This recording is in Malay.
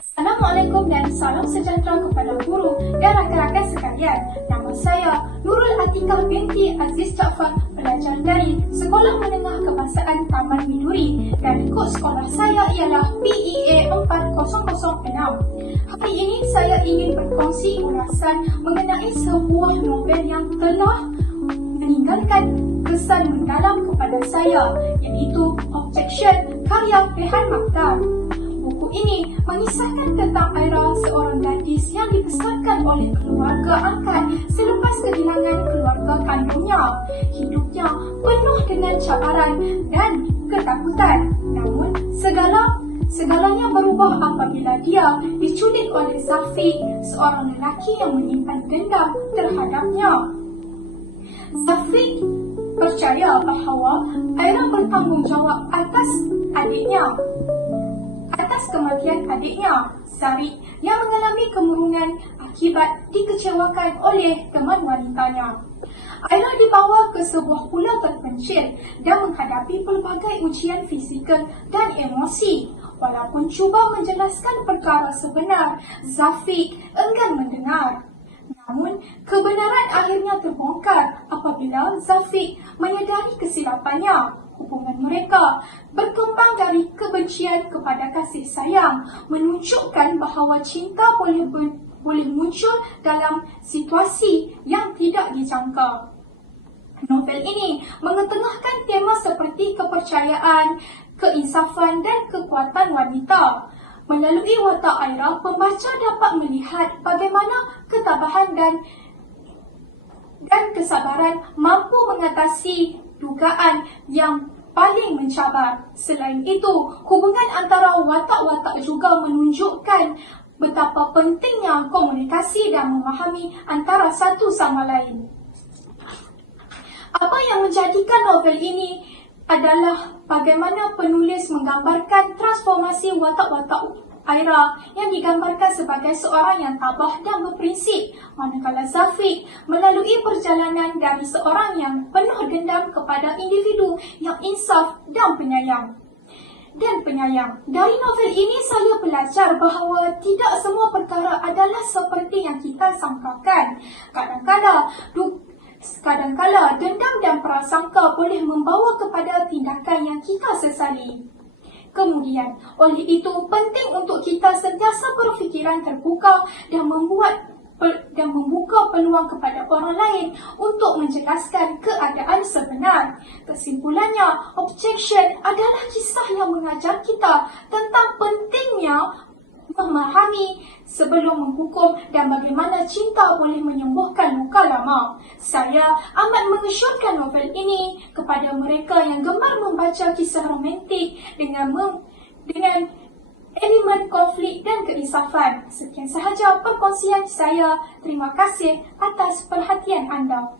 Assalamualaikum dan salam sejahtera kepada guru dan rakan-rakan sekalian. Nama saya Nurul Atikah binti Aziz Jaafar, pelajar dari Sekolah Menengah Kebangsaan Taman Miduri dan kod sekolah saya ialah PEA 4006. Hari ini saya ingin berkongsi ulasan mengenai sebuah novel yang telah meninggalkan kesan mendalam kepada saya iaitu Objection karya Rehan Maktar. Buku ini mengisahkan tentang Aira seorang gadis yang dibesarkan oleh keluarga angkat selepas kehilangan keluarga kandungnya. Hidupnya penuh dengan cabaran dan ketakutan. Namun segala Segalanya berubah apabila dia diculik oleh Zafiq, seorang lelaki yang menyimpan dendam terhadapnya. Zafiq percaya bahawa Aira bertanggungjawab atas adiknya atas kematian adiknya, Sari, yang mengalami kemurungan akibat dikecewakan oleh teman wanitanya. Aira dibawa ke sebuah pulau terpencil dan menghadapi pelbagai ujian fizikal dan emosi. Walaupun cuba menjelaskan perkara sebenar, Zafiq enggan mendengar. Namun, kebenaran akhirnya terbongkar apabila Zafiq menyedari kesilapannya. Hubungan mereka berkembang dari kebencian kepada kasih sayang, menunjukkan bahawa cinta boleh ber- boleh muncul dalam situasi yang tidak dijangka. Novel ini mengetengahkan tema seperti kepercayaan, keinsafan dan kekuatan wanita. Melalui watak Aira, pembaca dapat melihat bagaimana ketabahan dan dan kesabaran mampu mengatasi dugaan yang paling mencabar. Selain itu, hubungan antara watak-watak juga menunjukkan betapa pentingnya komunikasi dan memahami antara satu sama lain. Apa yang menjadikan novel ini adalah bagaimana penulis menggambarkan transformasi watak-watak Aira yang digambarkan sebagai seorang yang tabah dan berprinsip manakala Zafiq melalui perjalanan dari seorang yang penuh dendam kepada individu yang insaf dan penyayang dan penyayang. Dari novel ini saya belajar bahawa tidak semua perkara adalah seperti yang kita sangkakan. Kadang-kadang kadang-kala dendam dan prasangka boleh membawa kepada tindakan yang kita sesali. Kemudian, oleh itu penting untuk kita sentiasa berfikiran terbuka dan membuat dan membuka peluang kepada orang lain untuk menjelaskan keadaan sebenar. Kesimpulannya, objection adalah kisah yang mengajar kita tentang pentingnya memahami sebelum menghukum dan bagaimana cinta boleh menyembuhkan luka lama. Saya amat mengesyorkan novel ini kepada mereka yang gemar membaca kisah romantik dengan mem- dengan elemen konflik dan keinsafan. Sekian sahaja perkongsian saya. Terima kasih atas perhatian anda.